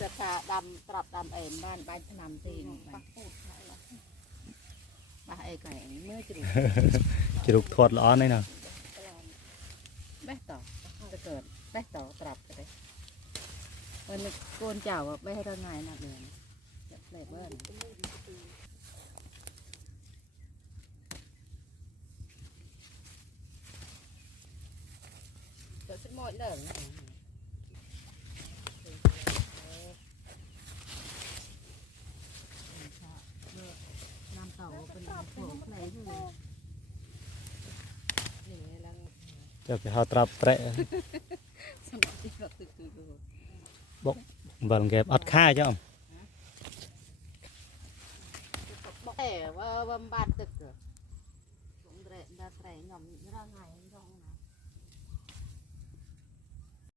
จะขาดำตรับดำเอ็มบ้านนำตีนปักปูดมาไอ้ไก่เมื่อจะลุกทอดร้อนเลยเนาะแม่ต่อจะเกิดแม่ต่อตรับกันเลยมันโกนเจ้าไม่ให้ทำงานนักเรียนจะเปลเบิ้ลจะชิ้นหมดเลยน้ำเต่าเป็นโผล่ไหนอยู่นี่แล้วจะไปหาตรับเตะสมองที่เราตึกดูบอกบังเก็บอัดค่าจ้ะแต่ว่าบ้านตึกเหรอสงเดรดาแตรหย่อมร่างไงร่าง